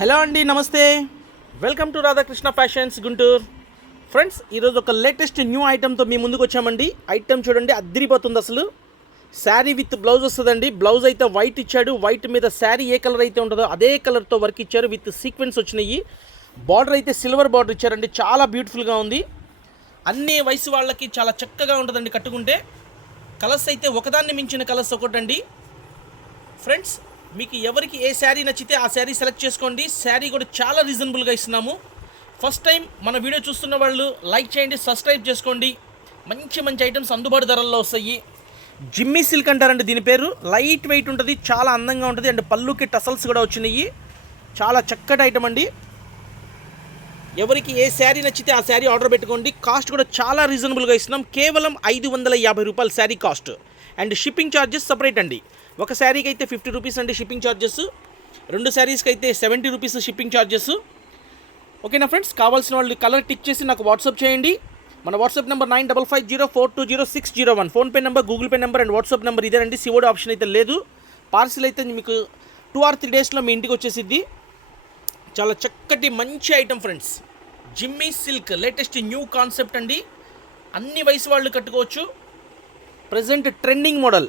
Hello అండి నమస్తే. Welcome to Radhakrishna fashions Guntur. Friends ఈరోజు ఒక లేటెస్ట్ న్యూ ఐటెంతో మీ ముందుకు వచ్చామండి. ఐటెం చూడండి అద్దరిపోతుంది అసలు. శారీ విత్ బ్లౌజ్ వస్తుందండి. బ్లౌజ్ అయితే వైట్ ఇచ్చాడు. వైట్ మీద శారీ ఏ కలర్ అయితే ఉంటుందో అదే కలర్తో వర్క్ ఇచ్చారు విత్ సీక్వెన్స్ వచ్చినాయి. బార్డర్ అయితే సిల్వర్ బార్డర్ ఇచ్చారండి. చాలా బ్యూటిఫుల్గా ఉంది. అన్ని వయసు వాళ్ళకి చాలా చక్కగా ఉంటుందండి కట్టుకుంటే. కలర్స్ అయితే ఒకదాన్ని మించిన కలర్స్ ఒకటండి. ఫ్రెండ్స్ మీకు ఎవరికి ఏ శారీ నచ్చితే ఆ శారీ సెలెక్ట్ చేసుకోండి. శారీ కూడా చాలా రీజనబుల్గా ఇస్తున్నాము. ఫస్ట్ టైం మన వీడియో చూస్తున్న వాళ్ళు లైక్ చేయండి సబ్స్క్రైబ్ చేసుకోండి. మంచి మంచి ఐటమ్స్ అందుబాటు ధరల్లో వస్తాయి. జిమ్మీ సిల్క్ అంటారండి దీని పేరు. లైట్ వెయిట్ ఉంటుంది చాలా అందంగా ఉంటుంది. అండ్ పళ్ళుకి టసల్స్ కూడా వచ్చినాయి. చాలా చక్కటి ఐటమ్ అండి. ఎవరికి ఏ శారీ నచ్చితే ఆ శారీ ఆర్డర్ పెట్టుకోండి. కాస్ట్ కూడా చాలా రీజనబుల్గా ఇస్తున్నాం. కేవలం ఐదు వందల యాభై రూపాయల sari cost and shipping charges separate అండి. ఒక శారీకి అయితే ఫిఫ్టీ రూపీస్ అండి షిప్పింగ్ ఛార్జెస్ రెండు శారీస్కి అయితే సెవెంటీ రూపీస్ షిప్పింగ్ ఛార్జెస్ ఓకేనా ఫ్రెండ్స్? కావాల్సిన వాళ్ళు కలర్ టిక్ చేసి నాకు వాట్సాప్ చేయండి. మన WhatsApp number nine double five zero four two zero six zero one. PhonePe number Google Pay number and WhatsApp number ఇదేనండి. సివోడి ఆప్షన్ అయితే లేదు. పార్సిల్ అయితే మీకు టూ ఆర్ త్రీ డేస్లో మీ ఇంటికి వచ్చేసిద్ది. చాలా చక్కటి మంచి item friends. Jimmy silk latest new concept అండి. అన్ని వయసు వాళ్ళు కట్టుకోవచ్చు. Present trending model.